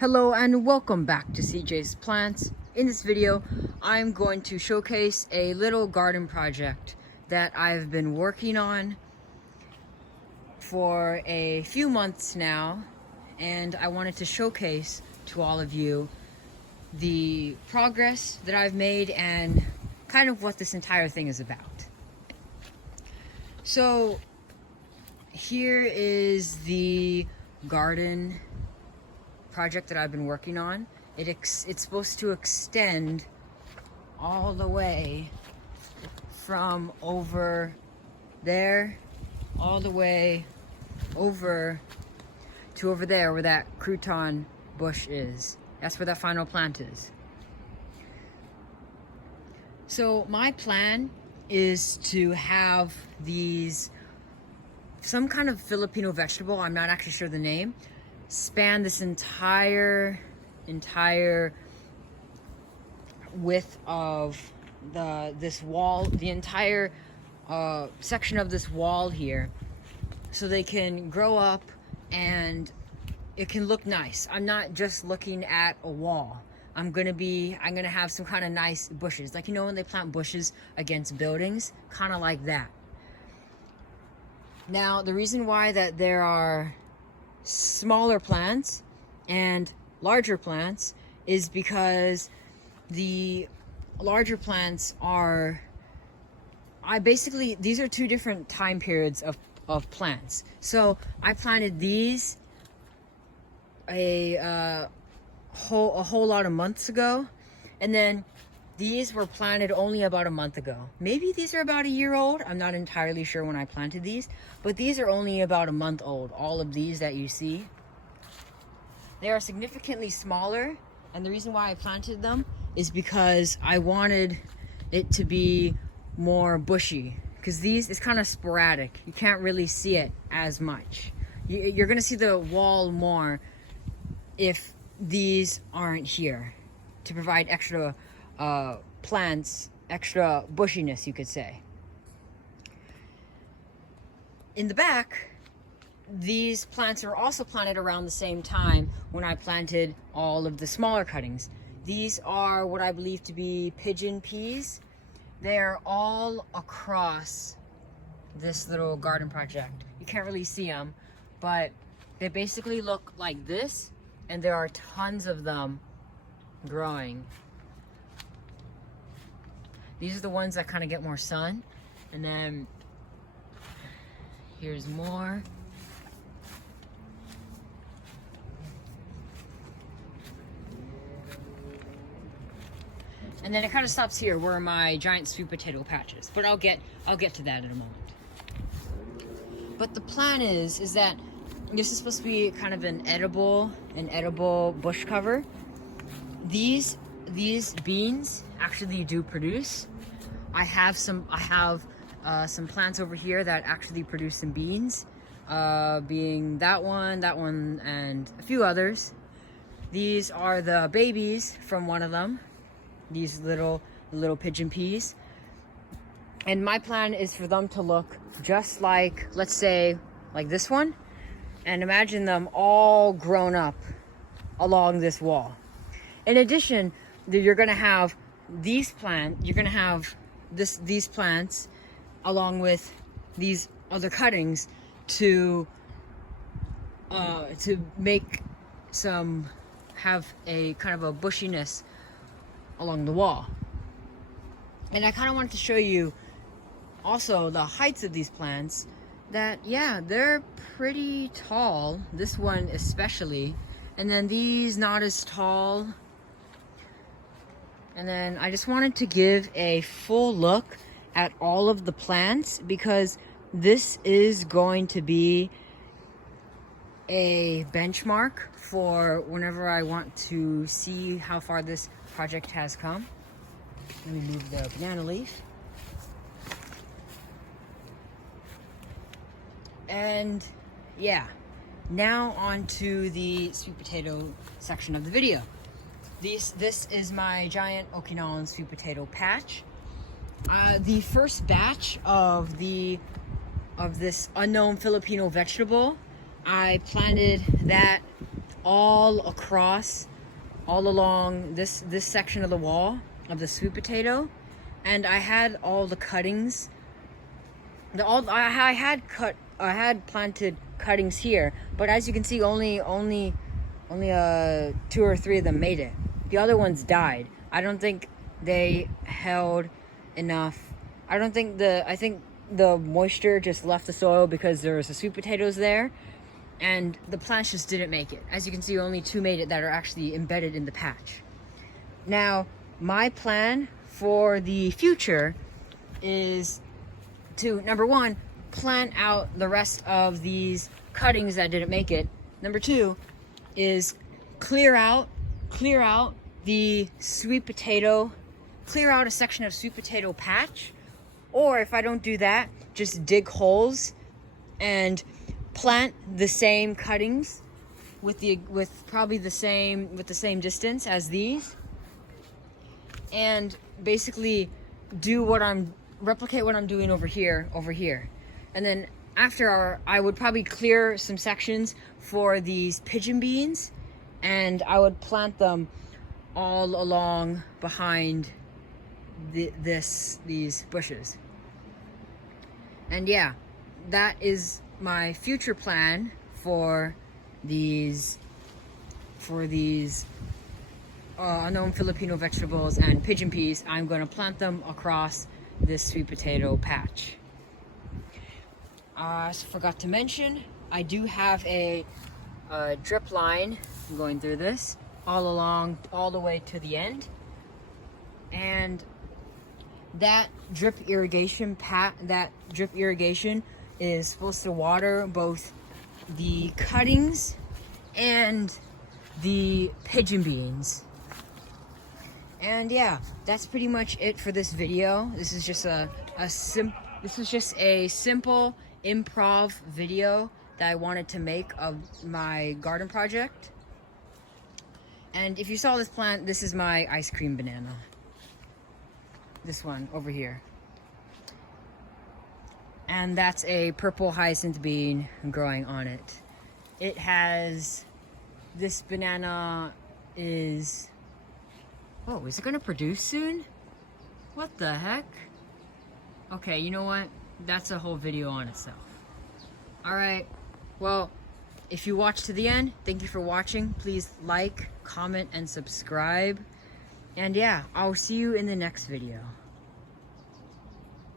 Hello and welcome back to CJ's Plants. In this video, I'm going to showcase a little garden project that I've been working on for a few months now, and I wanted to showcase to all of you the progress that I've made and kind of what this entire thing is about. So here is the garden project that I've been working on. It's supposed to extend all the way from over there all the way over to over there where that crouton bush is. That's where that final plant is. So my plan is to have these, some kind of Filipino vegetable, I'm not actually sure the name, span this entire width of this wall, the entire section of this wall here, so they can grow up and it can look nice. I'm not just looking at a wall. I'm gonna have some kind of nice bushes, like, you know, when they plant bushes against buildings, kind of like that. Now, the reason why that there are smaller plants and larger plants is because the larger plants are, these are two different time periods of plants. So I planted these a whole lot of months ago, and then these were planted only about a month ago. Maybe these are about a year old. I'm not entirely sure when I planted these, but these are only about a month old. All of these that you see, they are significantly smaller, and the reason why I planted them is because I wanted it to be more bushy, because these is kind of sporadic. You can't really see it as much. You're gonna see the wall more if these aren't here, to provide extra plants, extra bushiness, you could say. In the back, these plants are also planted around the same time when I planted all of the smaller cuttings. These are what I believe to be pigeon peas. They're all across this little garden project. You can't really see them, but they basically look like this, and there are tons of them growing. These are the ones that kind of get more sun, and then here's more. And then it kind of stops here where my giant sweet potato patch is, but I'll get to that in a moment. But the plan is that this is supposed to be kind of an edible bush cover. These beans actually do produce. I have some plants over here that actually produce some beans, being that one, and a few others. These are the babies from one of them, these little pigeon peas. And my plan is for them to look just like, let's say, like this one, and imagine them all grown up along this wall. In addition, you're gonna have these plants along with these other cuttings to have a kind of a bushiness along the wall. And I kind of wanted to show you also the heights of these plants, that yeah, they're pretty tall, this one especially, and then these not as tall. And then I just wanted to give a full look at all of the plants, because this is going to be a benchmark for whenever I want to see how far this project has come. Let me move the banana leaf. And yeah, now on to the sweet potato section of the video. This is my giant Okinawan sweet potato patch. The first batch of this unknown Filipino vegetable, I planted that all across, all along this section of the wall of the sweet potato, and I had all the cuttings. I had planted cuttings here, but as you can see, only 2 or 3 of them made it. The other ones died. I don't think they held enough. I think the moisture just left the soil because there was the sweet potatoes there, and the plants just didn't make it. As you can see, only 2 made it that are actually embedded in the patch. Now, my plan for the future is to, number 1, plant out the rest of these cuttings that didn't make it. Number 2 is clear out the sweet potato, clear out a section of sweet potato patch. Or if I don't do that, just dig holes and plant the same cuttings with the same distance as these, and basically replicate what I'm doing over here. And then after I would probably clear some sections for these pigeon beans, and I would plant them all along behind these bushes. And yeah, that is my future plan for these unknown Filipino vegetables and pigeon peas. I'm going to plant them across this sweet potato patch. I forgot to mention, I do have a drip line going through this all along, all the way to the end, and that drip irrigation is supposed to water both the cuttings and the pigeon beans. And yeah, that's pretty much it for this video. This is just a simple improv video that I wanted to make of my garden project. And if you saw this plant, this is my ice cream banana. This one over here. And that's a purple hyacinth bean growing on it. This banana is... Oh, is it gonna produce soon? What the heck? Okay, you know what? That's a whole video on itself. Alright, well, if you watched to the end, thank you for watching. Please like, comment, and subscribe. And yeah, I'll see you in the next video.